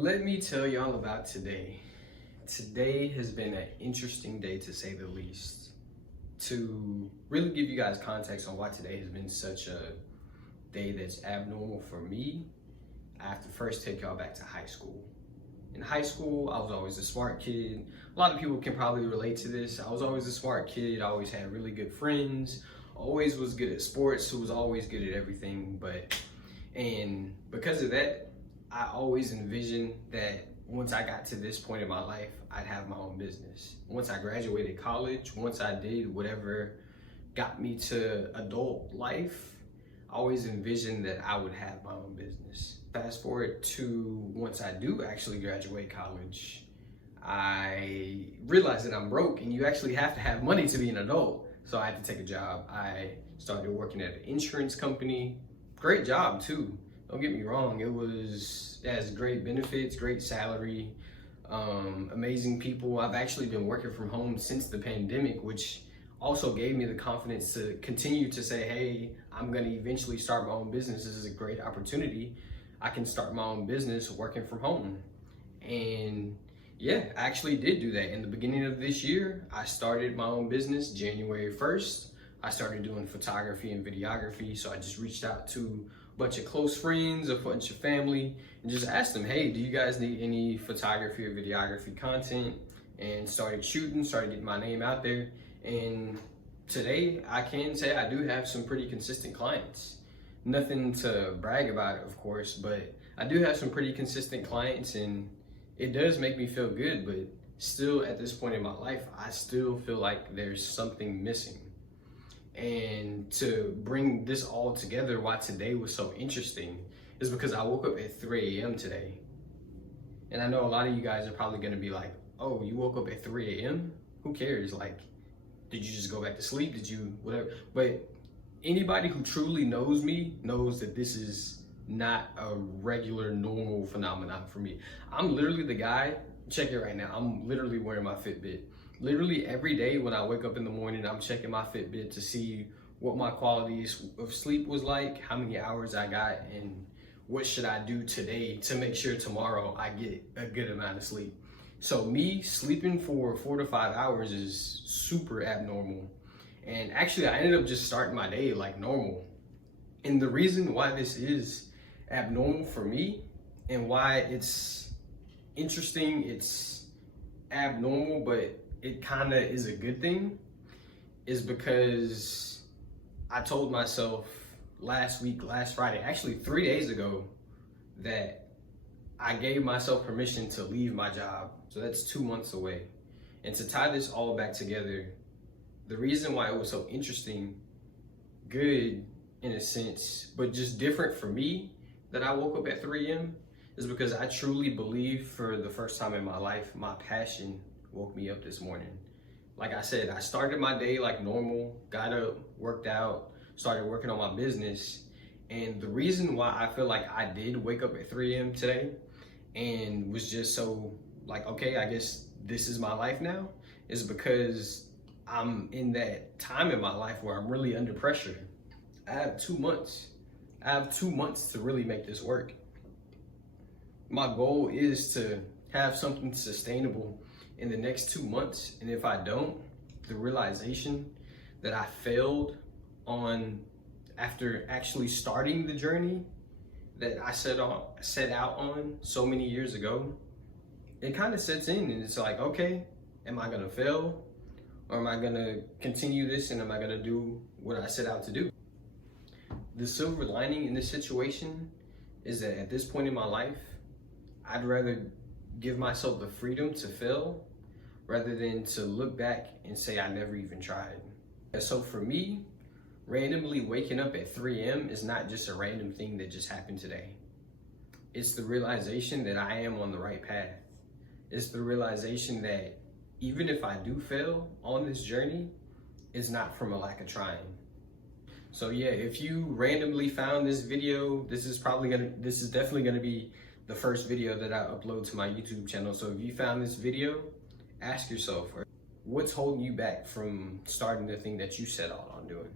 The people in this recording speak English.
Let me tell y'all about today. Today has been an interesting day to say the least. To really give you guys context on why today has been such a day that's abnormal for me, I have to first take y'all back to high school. In high school, I was always a smart kid. A lot of people can probably relate to this. I was always a smart kid. I always had really good friends. Always was good at sports. Was always good at everything. And because of that, I always envisioned that once I got to this point in my life, I'd have my own business. Once I graduated college, once I did whatever got me to adult life, I always envisioned that I would have my own business. Fast forward to once I do actually graduate college, I realized that I'm broke and you actually have to have money to be an adult. So I had to take a job. I started working at an insurance company. Great job too. Don't get me wrong, it has great benefits, great salary, amazing people. I've actually been working from home since the pandemic, which also gave me the confidence to continue to say, hey, I'm gonna eventually start my own business. This is a great opportunity. I can start my own business working from home. And yeah, I actually did do that. In the beginning of this year, I started my own business January 1st. I started doing photography and videography. So I just reached out to a bunch of close friends, a bunch of family, and just asked them, hey, do you guys need any photography or videography content? And started shooting, started getting my name out there. And today I can say I do have some pretty consistent clients. Nothing to brag about, of course, but I do have some pretty consistent clients, and it does make me feel good, but still at this point in my life, I still feel like there's something missing. And to bring this all together, why today was so interesting is because I woke up at 3 a.m. today. And I know a lot of you guys are probably gonna be like, oh, you woke up at 3 a.m.? Who cares? Like, did you just go back to sleep? Did you, whatever? But anybody who truly knows me knows that this is not a regular, normal phenomenon for me. I'm literally the guy, check it right now, I'm literally wearing my Fitbit. Literally every day when I wake up in the morning, I'm checking my Fitbit to see what my quality of sleep was like, how many hours I got, and what should I do today to make sure tomorrow I get a good amount of sleep. So me sleeping for 4 to 5 hours is super abnormal. And actually I ended up just starting my day like normal. And the reason why this is abnormal for me and why it's interesting, it's abnormal, but it kind of is a good thing, is because I told myself last Friday, actually 3 days ago, that I gave myself permission to leave my job. So that's 2 months away. And to tie this all back together, the reason why it was so interesting, good in a sense, but just different for me that I woke up at 3 a.m. is because I truly believe for the first time in my life, my passion woke me up this morning. Like I said, I started my day like normal, got up, worked out, started working on my business. And the reason why I feel like I did wake up at 3 a.m. today and was just so like, okay, I guess this is my life now, is because I'm in that time in my life where I'm really under pressure. I have 2 months. I have 2 months to really make this work. My goal is to have something sustainable in the next 2 months. And if I don't, the realization that I failed on after actually starting the journey that I set out on so many years ago, it kind of sets in, and it's like, okay, am I gonna fail? Or am I gonna continue this, and am I gonna do what I set out to do? The silver lining in this situation is that at this point in my life, I'd rather give myself the freedom to fail rather than to look back and say I never even tried. And so for me, randomly waking up at 3 a.m. is not just a random thing that just happened today. It's the realization that I am on the right path. It's the realization that even if I do fail on this journey, it's not from a lack of trying. So yeah, if you randomly found this video, this is definitely gonna be the first video that I upload to my YouTube channel. So if you found this video, ask yourself, what's holding you back from starting the thing that you set out on doing?